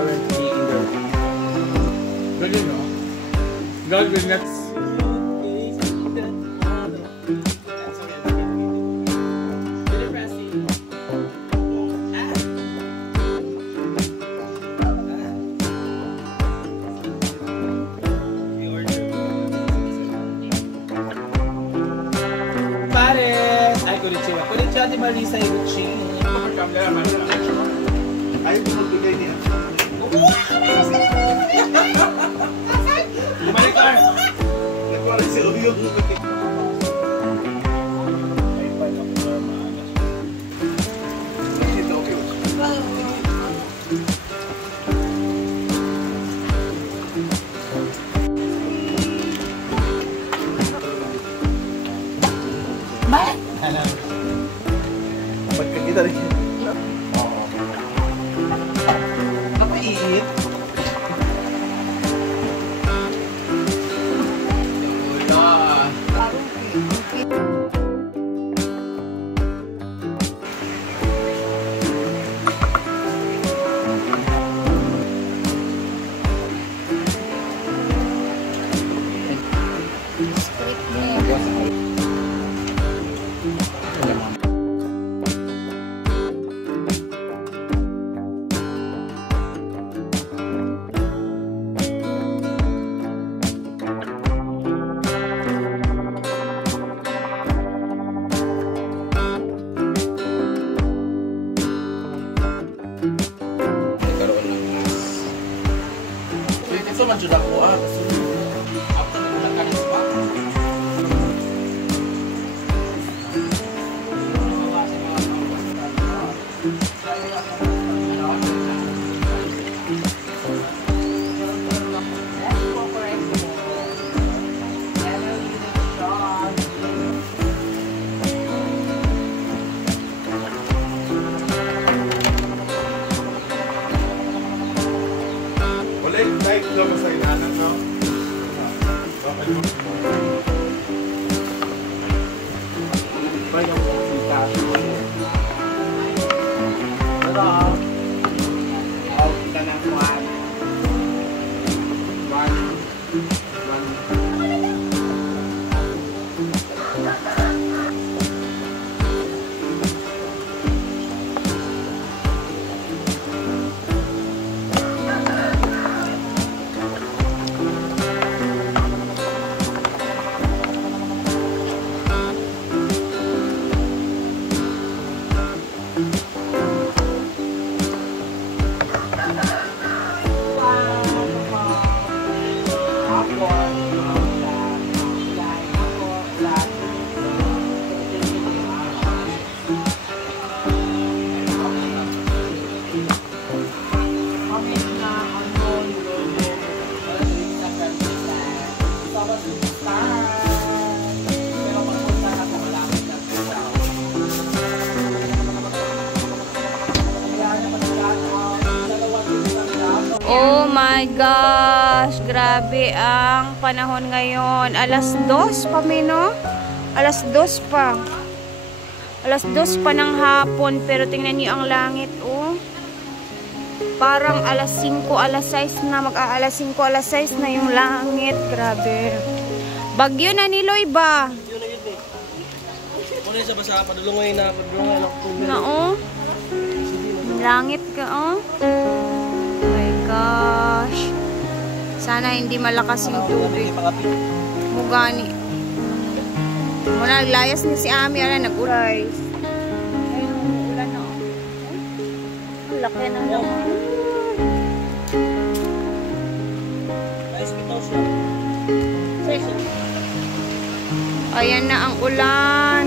currently in the good, you know. God will not. Konnichiwa di Marisa Iguchi. Ayaw ko magbigay niya. Bumalik ka! Nagwari si Uyo. Kita rin. Napait. Ito man dyan ako kasi after nagbulan ka ng spot. Like lang sa inanan, no? Bakit mo? Bayaw ko kita. Ito. Oh, kita ng one. Oh my gosh, grabe ang panahon ngayon. Alas 2 pa, Mino. Alas 2 pa. Alas 2 pa ng hapon, pero tingnan niyo ang langit, oh. Parang alas 5, alas 6 na, mag-aalas 5, alas 6 na yung langit. Grabe. Bagyo na ni Loy ba? Bagyo na yun eh. Muna yung basa, padulungoy na, na, oh. Langit ka, oh. Gosh. Sana hindi malakas yung tubig. Mugani. Muna naglayas ni si Ami. Ala, nag-uray. Ayun, ulan na. Ang laki ng laman. Ayan na ang ulan.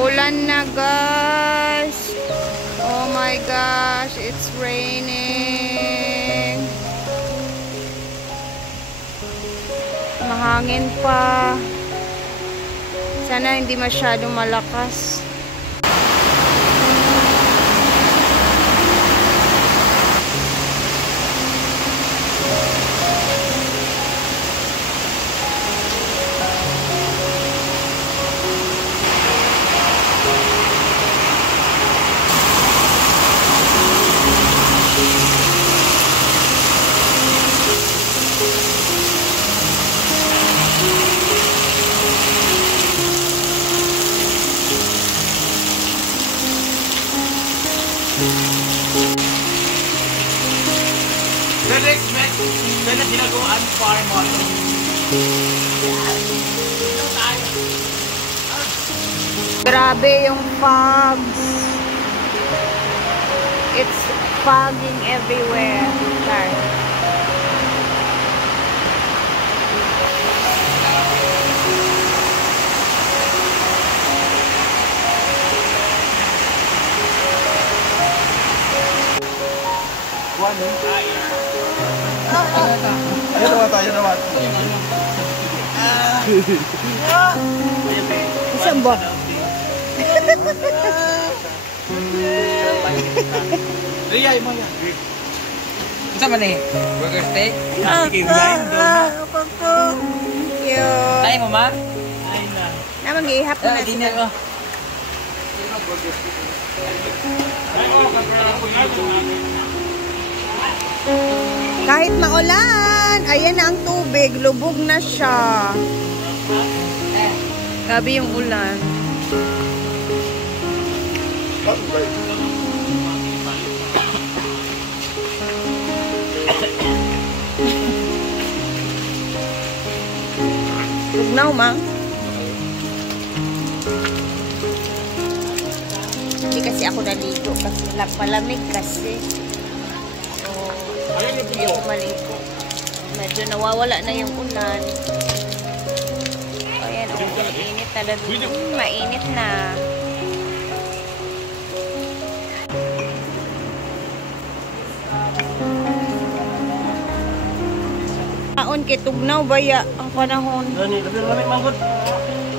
Ulan na, guys. Oh my gosh, it's raining. Mahangin pa. Sana hindi masyadong malakas. Dinaguan Farm Auto. Grabe yung fogs. It's fogging everywhere. Sorry. Ayo naman. Isang ba? Riyay mo yan. Isa man eh? Burger steak? Sige, blind doon. Cute. Tayo mo ma? Ay na. Naman ihap na natin. Dinner ko. Kahit maulan, ayan na ang tubig, lubog na siya. Grabe yung ulan. Tugnaw, ma. Hindi kasi ako naligo kasi palamig kasi. So, hindi ako maligo. Medyo nawawala na yung ulan. Ayan, init na doon. Mainit na. Taon kay tugnaw baya ang panahon. Gani, labi lang may manggot.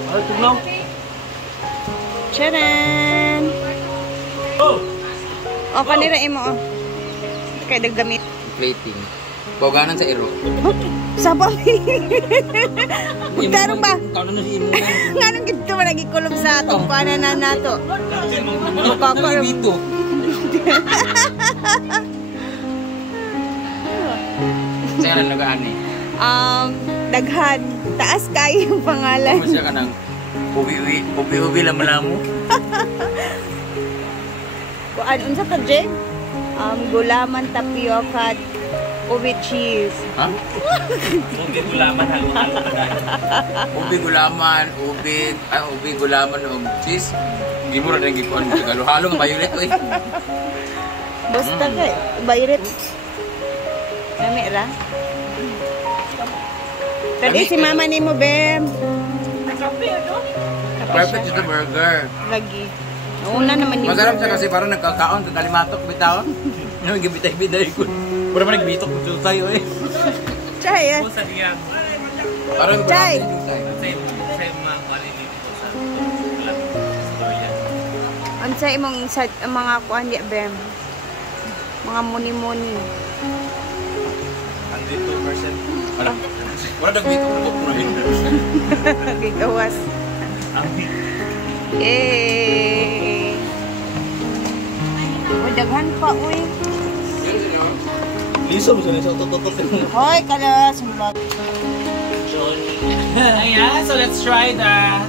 Ay, tugnaw. Charan! Oh! O, kanira mo, o. Kaya dagdamit. Plating. Boganan sa iro. Sabang. Tarong ba? Kano na si imo. Nga nung gito mo nagikulob sa atong pananan nato. Ano bito? Sa'yo na nagaan eh. Daghan. Taas kayo yung pangalan. Ano siya ka ng ubi-ubi lang malamo? Kuan, unsa ka, Jay? Gulaman, tapioca, ubi cheese. Ha? Ubi gulaman, halo-halo. Ubi gulaman, ubi gulaman o cheese. Hindi mo rin nagigikuan. Halo-halo nga violet o eh. Basta ka, bayrit. Nami ra. Tadi si mama ni mo, Bem. Perfect ito burger. Lagi. Una naman yung Masarap siya kasi parang nagkakaon, kakalimatok, bitaw. Yung gibitay-bitay ko. Pura man nagbitok ko sa'yo eh. Chay, eh. Sa diyan. Parang Chay. Sa mga quality dito sa storya. Unsa imong mga kuan di, Bem? Mga muni-muni. 102%. Wala nagbitok ko pura rin. Gigawas. Yay! Uy, daghan pa, uy. Liso mo sa tututot. Hoy, kala, sumbag. Ayan, so let's try the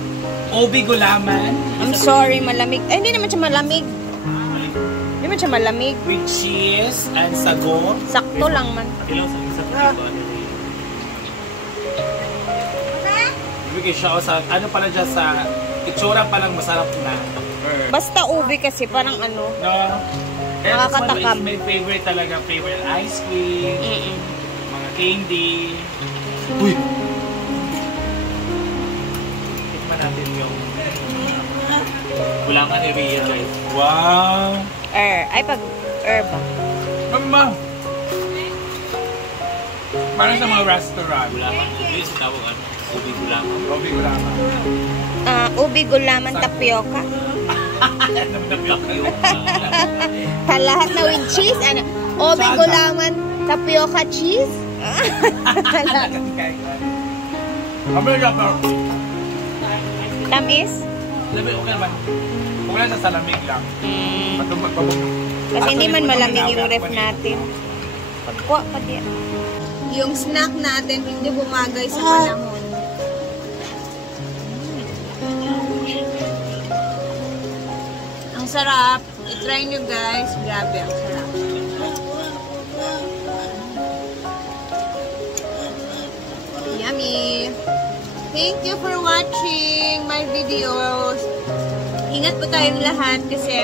ubi gulaman. I'm sorry, malamig. Ay, hindi naman siya malamig. Hindi naman siya malamig. With cheese and sago. Sakto lang man. Ilang sa dito. Ibigay siya sa, ano pala dyan sa itsura palang masarap na. Basta ubi kasi, parang ano. No? Nakakatakam. My favorite talaga, favorite ice cream, mga candy. Uy! Tikman natin yung kulangan ni Rhea, guys. Wow! Ay, pag ba? Mama! Parang sa mga restaurant. Gulaman. Ubi, sinawagan. Ubi gulaman. Ubi gulaman. Ubi gulaman tapioca. Lahat na with cheese. Ano? Ubi gulaman tapioca cheese. Tamis? Labi, okay naman. Kung wala sa salamig lang. Kasi hindi man malamig yung ref natin. Pagkuha pa din. Yung snack natin hindi bumagay sa panahon. Ang sarap. I-try nyo guys. Grabe, ang sarap. kami. Thank you for watching my videos. Ingat po tayong lahat kasi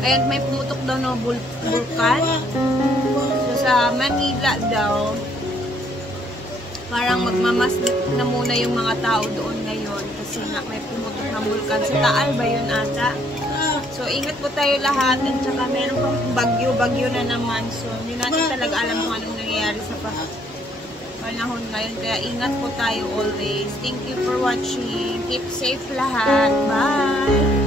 ayan, may pumutok daw na vulkan. So, sa Manila daw, parang magmamas na muna yung mga tao doon ngayon kasi nga may pumutok na vulkan. Sa Taal ba yun ata? So, ingat po tayo lahat. At saka meron pang bagyo na naman. So, hindi natin talaga alam kung anong nangyayari sa panahon ngayon. Kaya ingat po tayo always. Thank you for watching. Keep safe lahat. Bye!